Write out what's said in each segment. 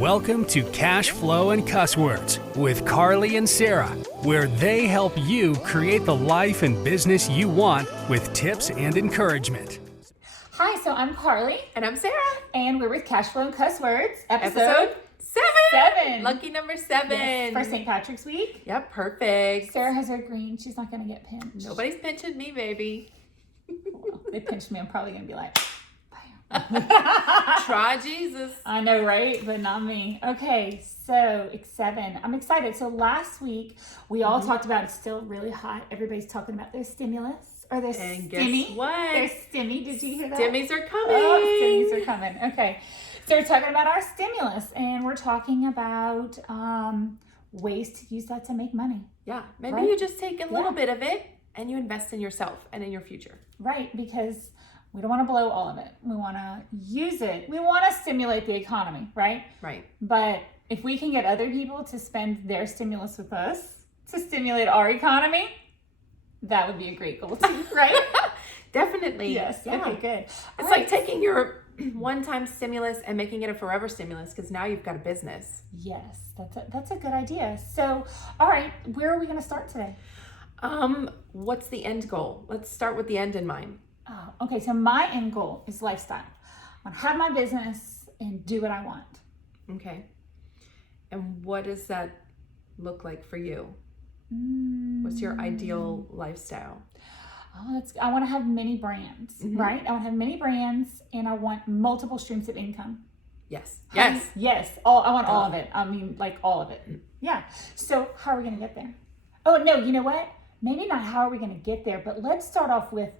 Welcome to Cash Flow and Cuss Words with Carlie and Sarah, where they help you create the life and business you want with tips and encouragement. Hi, so I'm Carlie. And I'm Sarah. And we're with Cash Flow and Cuss Words, episode 7. Lucky number 7. Yes, for St. Patrick's Week. Yep, perfect. Sarah has her green. She's not going to get pinched. Nobody's pinching me, baby. Well, they pinched me. I'm probably going to be like, try Jesus. I know, right? But not me. Okay, so it's 7. I'm excited. So last week, we all talked about it's still really hot. Everybody's talking about their stimulus or their and stimmy. Guess what? Their stimmy. Did you hear that? Stimmies are coming. Oh, stimmies are coming. Okay. So we're talking about our stimulus, and we're talking about ways to use that to make money. Yeah, maybe right? you just take a little bit of it and you invest in yourself and in your future. Right, because we don't want to blow all of it. We want to use it. We want to stimulate the economy, right? Right. But if we can get other people to spend their stimulus with us to stimulate our economy, that would be a great goal too, right? Definitely. Yes. Yeah. Okay, good. It's like taking your one-time stimulus and making it a forever stimulus because now you've got a business. Yes, that's a good idea. So, all right, where are we going to start today? What's the end goal? Let's start with the end in mind. Okay, so my end goal is lifestyle. I want to have my business and do what I want. Okay. And what does that look like for you? What's your ideal lifestyle? I want to have many brands, right? I want to have many brands and I want multiple streams of income. Yes. Yes. I want all of it. I mean, like all of it. Yeah. So how are we going to get there? Oh, no, you know what? Maybe not how are we going to get there, but let's start off with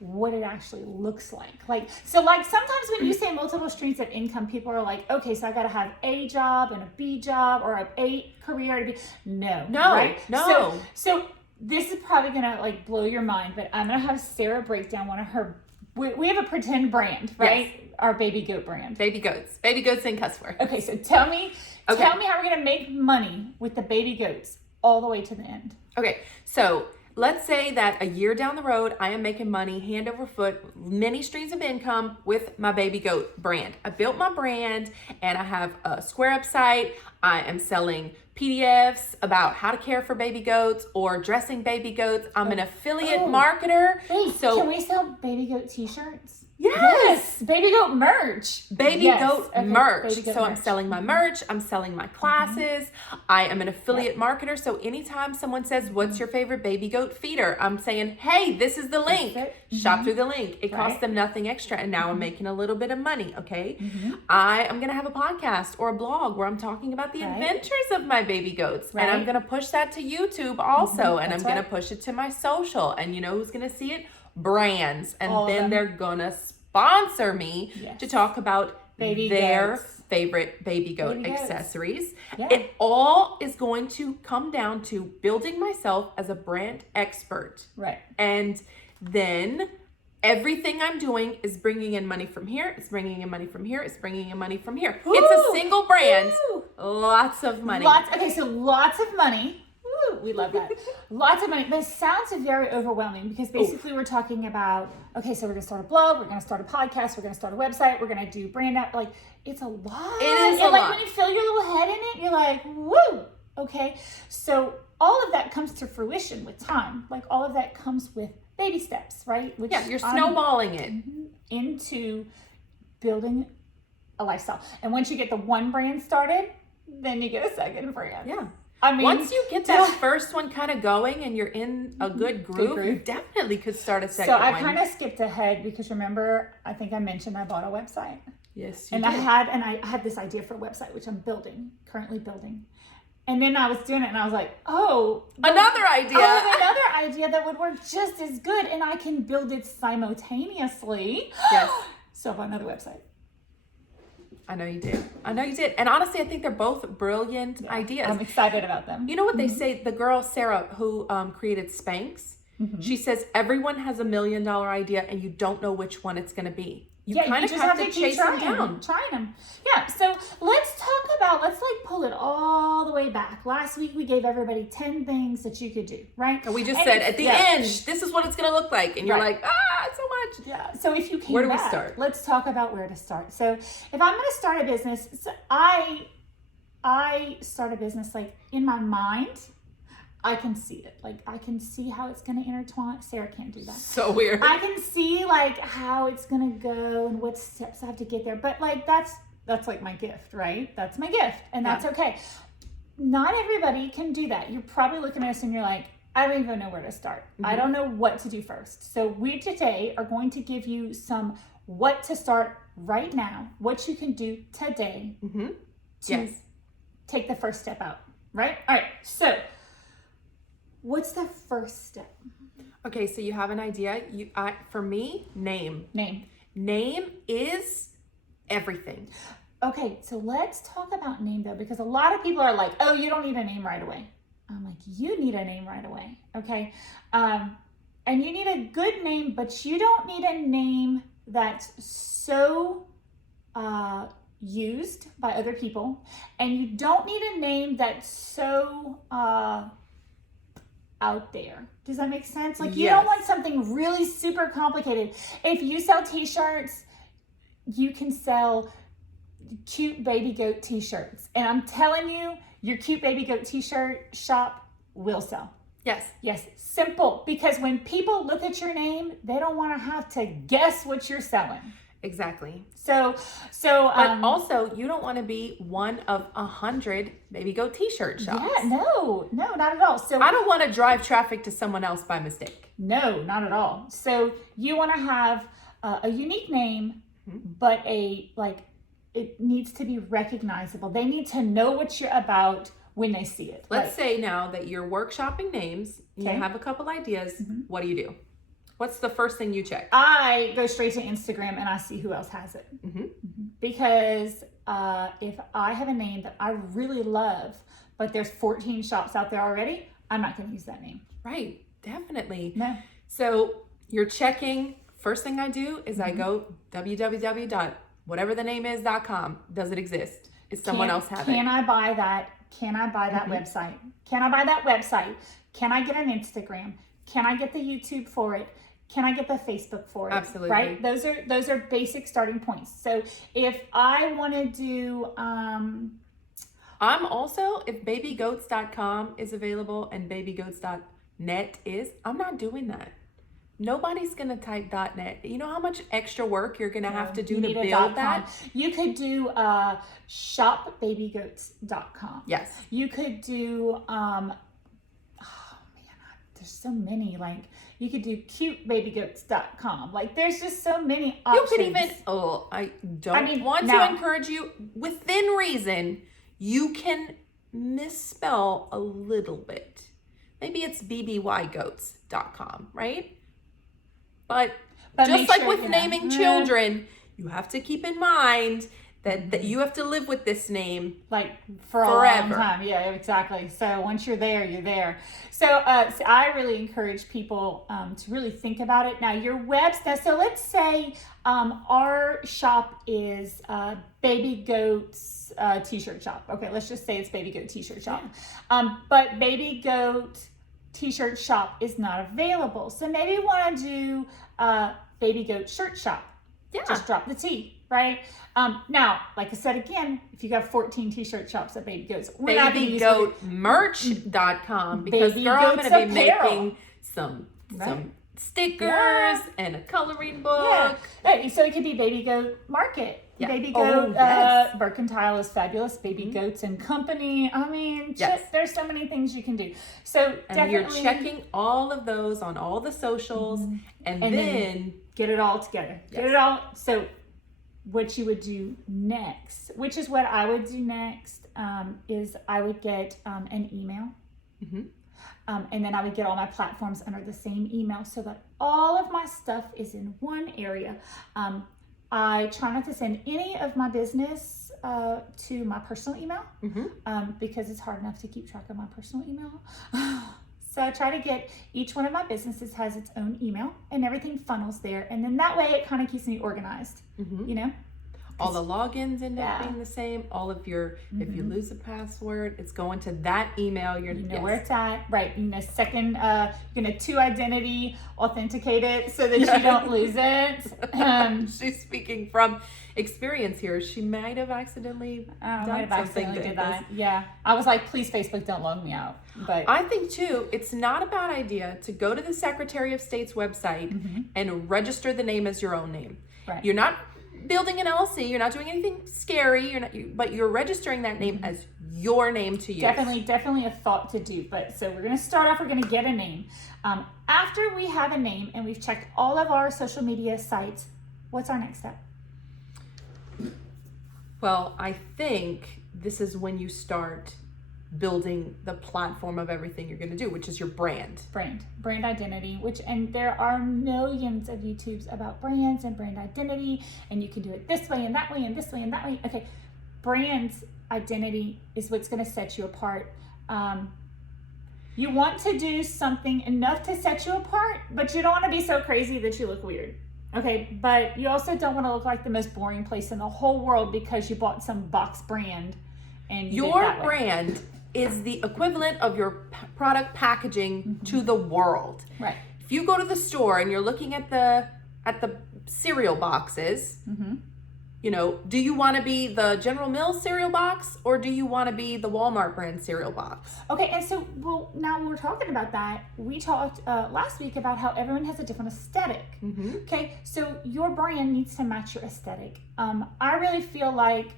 what it actually looks like. So sometimes when you say multiple streams of income, people are like, okay, so I got to have A job and a B job or a A career to be. No. Right? No. So this is probably going to blow your mind, but I'm going to have Sarah break down one of her, we have a pretend brand, right? Yes. Our baby goat brand. Baby goats and cuss words. Okay, so tell me how we're going to make money with the baby goats all the way to the end. Okay, so let's say that a year down the road, I am making money hand over foot, many streams of income with my baby goat brand. I built my brand and I have a Square Up site. I am selling PDFs about how to care for baby goats or dressing baby goats. I'm an affiliate marketer. Wait, can we sell baby goat t-shirts? Yes. Baby goat merch. Baby goat merch. Baby goat so merch. I'm selling my merch. I'm selling my classes. I am an affiliate marketer. So anytime someone says, what's your favorite baby goat feeder? I'm saying, hey, this is the link. Shop through the link. It costs them nothing extra. And now I'm making a little bit of money. Okay. I am going to have a podcast or a blog where I'm talking about the adventures of my baby goats. And I'm going to push that to YouTube also. And I'm going to push it to my social. And you know who's going to see it? Brands. And then they're going to sponsor me to talk about their favorite baby goat accessories. Yeah. It all is going to come down to building myself as a brand expert. Right. And then everything I'm doing is bringing in money from here. It's bringing in money from here. It's bringing in money from here. Ooh, it's a single brand. Ooh. Lots of money. So lots of money. Ooh, we love that. Lots of money. But it sounds very overwhelming because basically we're talking about, okay, so we're going to start a blog, we're going to start a podcast, we're going to start a website, we're going to do brand app. It's a lot. It is a lot. When you fill your little head in it, you're like, woo. Okay. So all of that comes to fruition with time. All of that comes with baby steps, right? Which you're snowballing it into building a lifestyle. And once you get the one brand started, then you get a second brand. Yeah. I mean, once you get that first one kind of going and you're in a good groove, you definitely could start a second one. So I kind of skipped ahead because remember, I think I mentioned I bought a website. Yes, you did. I had this idea for a website, which I'm currently building. And then I was doing it and I was like, another idea. Another idea that would work just as good and I can build it simultaneously. Yes. So I bought another website. I know you did. And honestly, I think they're both brilliant ideas. I'm excited about them. You know what they say? The girl, Sarah, who created Spanx, she says everyone has $1 million idea and you don't know which one it's going to be. You kind of have to chase them down. Trying them. Yeah. So let's pull it all the way back. Last week we gave everybody 10 things that you could do, right? And we just said at the end, this is what it's going to look like. And you're like, so much. Yeah. So if you came where do we start? Let's talk about where to start. So if I'm going to start a business, I I start a business, like in my mind, I can see it. Like I can see how it's going to intertwine. Sarah can't do that. So weird. I can see like how it's going to go and what steps I have to get there. But like that's like my gift, right? That's my gift, and that's okay. Not everybody can do that. You're probably looking at us and you're like, I don't even know where to start. I don't know what to do first. So we today are going to give you some what to start right now, what you can do today to take the first step out, right? All right, so what's the first step? Okay, so you have an idea. For me, name. Name is everything. Okay, so let's talk about name though, because a lot of people are like, oh, you don't need a name right away. I'm like, you need a name right away, okay? And you need a good name, but you don't need a name that's so used by other people. And you don't need a name that's so out there. Does that make sense? Like you don't want something really super complicated. If you sell t-shirts, you can sell cute baby goat t-shirts, and I'm telling you, your cute baby goat t-shirt shop will sell. Yes, simple, because when people look at your name, they don't want to have to guess what you're selling. Exactly. So but also you don't want to be one of 100 baby goat t-shirt shops. Yeah, no, not at all. So I don't want to drive traffic to someone else by mistake. No, not at all. So you want to have a unique name, but it needs to be recognizable. They need to know what you're about when they see it. Let's say now that you're workshopping names, you have a couple ideas. What do? What's the first thing you check? I go straight to Instagram and I see who else has it. Because if I have a name that I really love, but there's 14 shops out there already, I'm not going to use that name. Right, definitely. No. So you're checking. First thing I do is I go www.whatever the name is.com. Does it exist? Is someone else have it? Can I buy that? Can I buy that website? Can I buy that website? Can I get an Instagram? Can I get the YouTube for it? Can I get the Facebook for it? Absolutely. Right? Those are basic starting points. So if I want to do I'm also, if babygoats.com is available and babygoats.net is, I'm not doing that. Nobody's going to type .net. You know how much extra work you're going to have to do to build that? You could do shopbabygoats.com. Yes. You could do, there's so many. Like, you could do cutebabygoats.com. Like, there's just so many options. You could even, I want to encourage you, within reason, you can misspell a little bit. Maybe it's bbygoats.com, right? But just like with naming children, you have to keep in mind that you have to live with this name like for forever. A long time. Yeah, exactly. So once you're there, you're there. So I really encourage people to really think about it. Now your website. So let's say our shop is Baby Goat's t-shirt shop. Okay, let's just say it's Baby Goat t-shirt shop. But Baby Goat t-shirt shop is not available. So maybe you want to do Baby Goat shirt shop. Yeah. Just drop the T, right? Now, like I said again, if you got 14 t-shirt shops at Baby Goats, we're not going to use babygoatmerch.com because girl, I'm going to be making some stickers and a coloring book. Yeah. So it could be Baby Goat Market. Yeah. Baby Goat Mercantile is fabulous. Baby Goats and Company. I mean, there's so many things you can do. So and you're checking all of those on all the socials, and then get it all together. Get it all. So what you would do next, which is what I would do next, is I would get an email. And then I would get all my platforms under the same email so that all of my stuff is in one area. I try not to send any of my business to my personal email because it's hard enough to keep track of my personal email. So I try to get each one of my businesses has its own email and everything funnels there. And then that way it kind of keeps me organized, you know? all the logins end up Yeah. being the same. All of your, if you lose a password, it's going to that email. You know where it's at, right? You know, second, you're gonna 2 identity authenticate it so that you don't lose it. She's speaking from experience here. She might have accidentally done something did that. Yeah, I was like, please, Facebook, don't log me out. But I think too, it's not a bad idea to go to the Secretary of State's website and register the name as your own name. Right. You're not building an LLC. You're not doing anything scary. But you're registering that name as your name to use. Definitely a thought to do. But so we're gonna start off. We're gonna get a name. After we have a name and we've checked all of our social media sites, what's our next step? Well, I think this is when you start building the platform of everything you're going to do, which is your brand Identity, and there are millions of YouTubes about brands and brand identity, and you can do it this way and that way and this way and that way. Okay, brand identity is what's going to set you apart. You want to do something enough to set you apart, but you don't want to be so crazy that you look weird. Okay, but you also don't want to look like the most boring place in the whole world because you bought some box brand and your brand is the equivalent of your product packaging to the world. Right. If you go to the store and you're looking at the cereal boxes, you know, do you want to be the General Mills cereal box or do you want to be the Walmart brand cereal box? Okay, and so, well, now when we're talking about that, we talked last week about how everyone has a different aesthetic. Okay, so your brand needs to match your aesthetic. I really feel like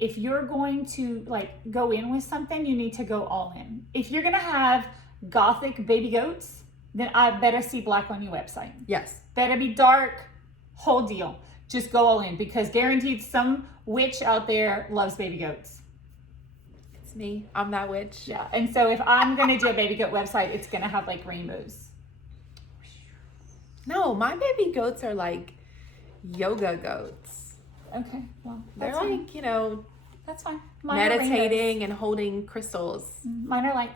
if you're going to like go in with something, you need to go all in. If you're gonna have gothic baby goats, then I better see black on your website. Yes. Better be dark, whole deal. Just go all in because guaranteed some witch out there loves baby goats. It's me. I'm that witch. Yeah, and so if I'm gonna do a baby goat website, it's gonna have like rainbows. No, my baby goats are like yoga goats. Okay, well, They're that's fine. like, you know, That's fine. Mine are meditating and holding crystals. Mine are like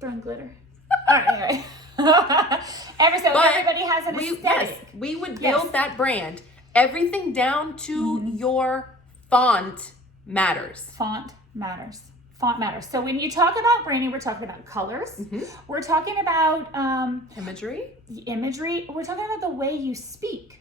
throwing glitter. All right, anyway. Everybody has an aesthetic. Yes, we would build that brand. Everything down to your font matters. Font matters. Font matters. So when you talk about branding, we're talking about colors. We're talking about Imagery. We're talking about the way you speak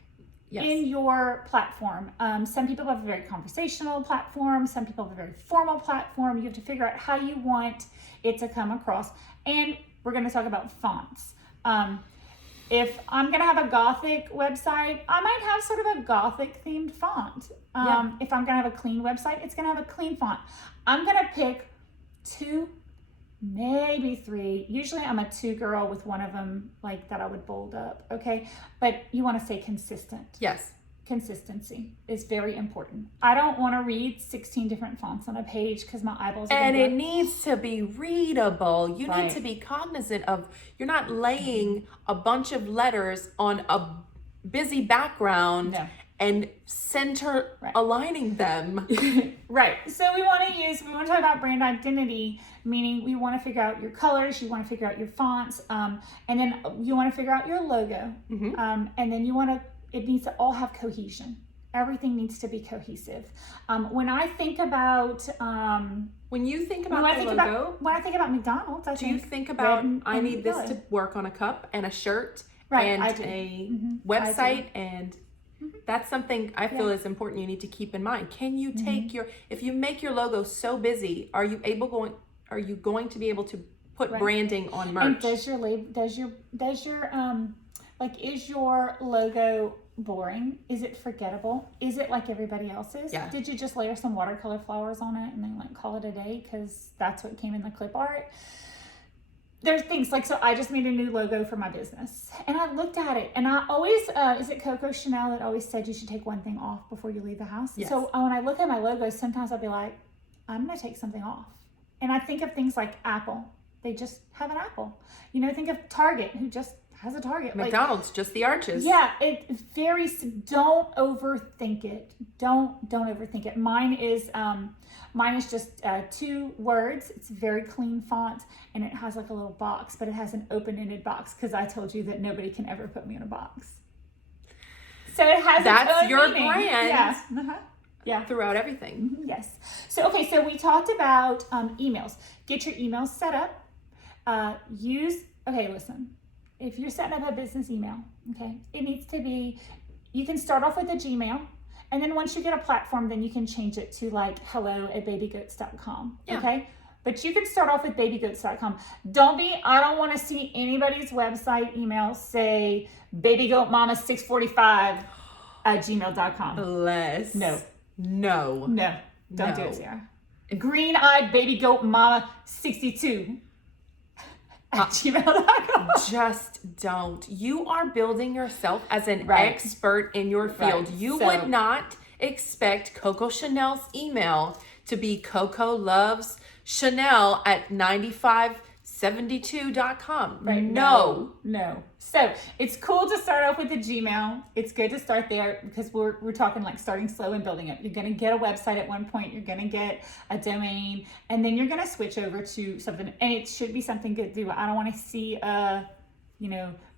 in your platform. Some people have a very conversational platform. Some people have a very formal platform. You have to figure out how you want it to come across. And we're going to talk about fonts. If I'm going to have a Gothic website, I might have sort of a Gothic themed font. If I'm going to have a clean website, it's going to have a clean font. I'm going to pick 2, maybe 3. Usually I'm a 2 girl with one of them like that I would bold up. Okay. But you want to stay consistent. Yes. Consistency is very important. I don't want to read 16 different fonts on a page because my eyeballs are and it needs to be readable. You Right. need to be cognizant of, you're not laying a bunch of letters on a busy background and center aligning them. Right. So we want to talk about brand identity, meaning we want to figure out your colors, you want to figure out your fonts, and then you want to figure out your logo. And then it needs to all have cohesion. Everything needs to be cohesive. When I think about when you think about the logo, when I think about McDonald's, do you think about I need this to work on a cup and a shirt and a website, and that's something I feel is important. You need to keep in mind. Can you take if you make your logo so busy, are you going to be able to put branding on merch? And is your logo boring? Is it forgettable? Is it like everybody else's? Yeah. Did you just layer some watercolor flowers on it and then like call it a day because that's what came in the clip art? There's things like, so I just made a new logo for my business and I looked at it and I always, is it Coco Chanel that always said you should take one thing off before you leave the house? Yes. So when I look at my logos, sometimes I'll be like, I'm going to take something off. And I think of things like Apple. They just have an apple. You know, think of Target, who just has a Target. McDonald's, just the arches. Yeah, don't overthink it. Don't overthink it. Mine is just 2 words. It's very clean font and it has like a little box, but it has an open-ended box because I told you that nobody can ever put me in a box. So it has its own your meaning. brand. Yeah. throughout everything. Yes. So, okay, so we talked about emails. Get your emails set up. Listen, if you're setting up a business email, okay, it needs to be, you can start off with a Gmail, and then once you get a platform, then you can change it to like hello@babygoats.com, okay? But you can start off with babygoats.com. I don't want to see anybody's website email say babygoatmama645@gmail.com. Bless. No. Don't do it, Sarah. Green-eyed baby goat mama 62 at gmail.com. Just don't. You are building yourself as an expert in your field. You would not expect Coco Chanel's email to be Coco Loves Chanel at 9572.com. Right. No. So it's cool to start off with a Gmail. It's good to start there because we're talking like starting slow and building up. You're going to get a website at one point. You're going to get a domain, and then you're going to switch over to something, and it should be something good to do. I don't want to see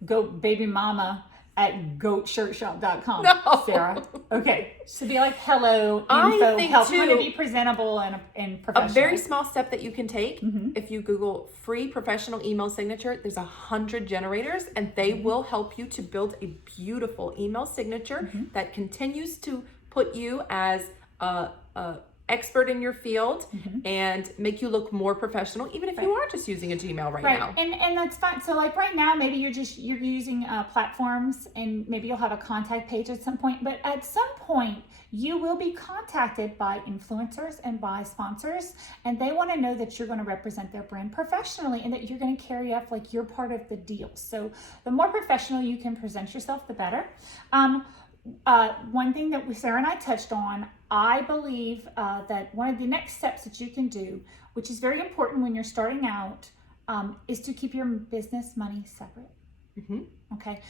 goat baby mama at goatshirtshop.com, No. Sarah. Okay, should be like hello, info, help you to be presentable and professional. A very small step that you can take, if you Google free professional email signature, there's 100 generators, and they will help you to build a beautiful email signature that continues to put you as a expert in your field and make you look more professional, even if you are just using a Gmail right now. And that's fine. So like right now, maybe you're using platforms, and maybe you'll have a contact page at some point, but at some point you will be contacted by influencers and by sponsors, and they want to know that you're going to represent their brand professionally and that you're going to carry up like you're part of the deal. So the more professional you can present yourself, the better. One thing that Sarah and I touched on, I believe that one of the next steps that you can do, which is very important when you're starting out, is to keep your business money separate. Okay.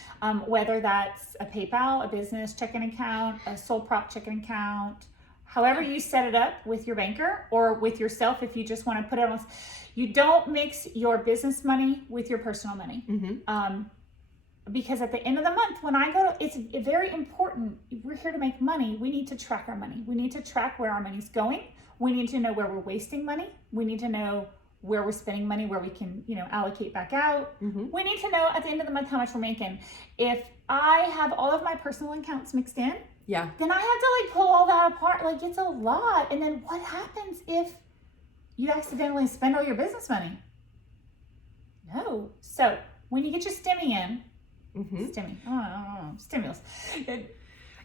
Whether that's a PayPal, a business checking account, a sole prop checking account, however you set it up with your banker or with yourself, if you just want to put it on, you don't mix your business money with your personal money. Because at the end of the month, when I go, it's very important. We're here to make money. We need to track our money. We need to track where our money's going. We need to know where we're wasting money. We need to know where we're spending money, where we can, allocate back out. We need to know at the end of the month how much we're making. If I have all of my personal accounts mixed in, then I have to pull all that apart. It's a lot. And then what happens if you accidentally spend all your business money? No. So when you get your stimming in, stimulus.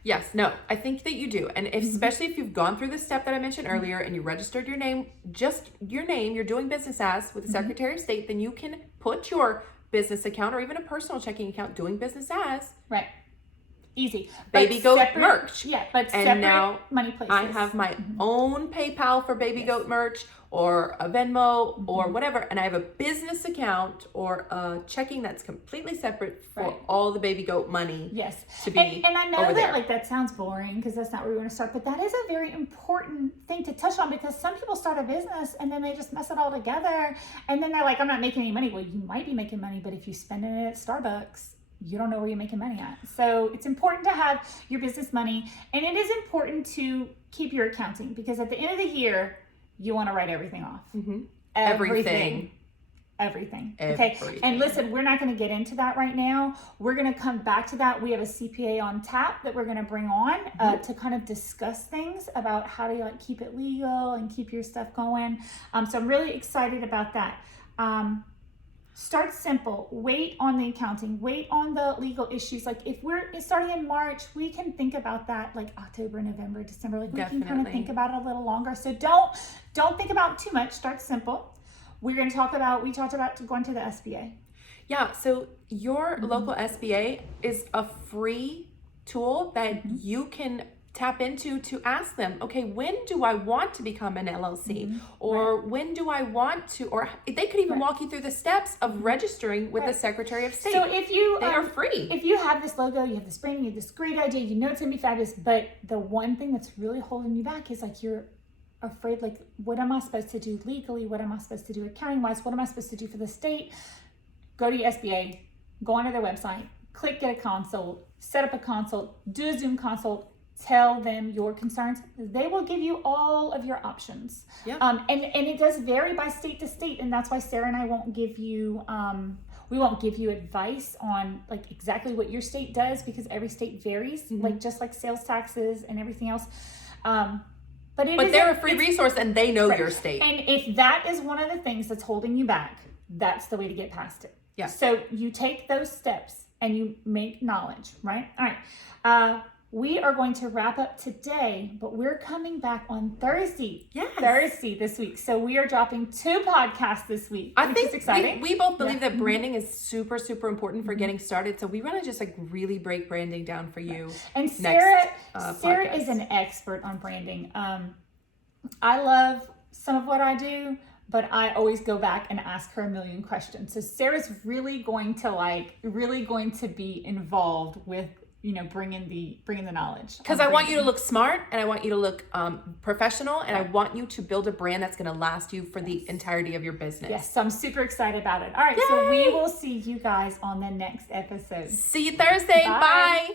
Yes, no, I think that you do. And especially if you've gone through the step that I mentioned earlier and you registered your name, just your name, you're doing business as with the Secretary of State, then you can put your business account or even a personal checking account doing business as. Right. Easy. Baby Goat merch. Yeah, but and separate now money places. I have my own PayPal for Baby Goat merch or a Venmo or whatever, and I have a business account or a checking that's completely separate for all the Baby Goat money. Yes. To be and I know over that there. that sounds boring because that's not where we want to start, but that is a very important thing to touch on because some people start a business and then they just mess it all together and then they're like, I'm not making any money. Well, you might be making money, but if you spend it at Starbucks, you don't know where you're making money at. So it's important to have your business money, and it is important to keep your accounting because at the end of the year, you want to write everything off. Everything. Okay. And listen, we're not going to get into that right now. We're going to come back to that. We have a CPA on tap that we're going to bring on to kind of discuss things about how to keep it legal and keep your stuff going. So I'm really excited about that. Start simple. Wait on the accounting. Wait on the legal issues. If we're starting in March, we can think about that October, November, December. We can kind of think about it a little longer. So don't think about too much. Start simple. We talked about going to the SBA. Yeah. So your local SBA is a free tool that you can tap into to ask them, okay, when do I want to become an LLC? Or when do I want to, or they could even walk you through the steps of registering with the Secretary of State. So if you, they are free. If you have this logo, you have this brand, you have this great idea, you know it's gonna be fabulous, but the one thing that's really holding you back is you're afraid, what am I supposed to do legally? What am I supposed to do accounting wise? What am I supposed to do for the state? Go to your SBA, go onto their website, click get a consult, set up a consult, do a Zoom consult. tell them your concerns. They will give you all of your options. Yeah. And it does vary by state to state, and that's why Sarah and I won't give you we won't give you advice on like exactly what your state does, because every state varies, like just like sales taxes and everything else. But they're a free resource, and they know your state. And if that is one of the things that's holding you back, that's the way to get past it. Yeah. So you take those steps and you make knowledge, right? All right. We are going to wrap up today, but we're coming back on Thursday. Yes. Thursday this week. So we are dropping 2 podcasts this week. I think is exciting. We both believe that branding is super, super important for getting started. So we want to just like really break branding down for you. And Sarah podcast. is an expert on branding. I love some of what I do, but I always go back and ask her a million questions. So Sarah's really going to be involved with, bringing the knowledge. Because I want you to look smart, and I want you to look professional, and I want you to build a brand that's going to last you for the entirety of your business. Yes, so I'm super excited about it. All right, so we will see you guys on the next episode. See you Thursday. Bye.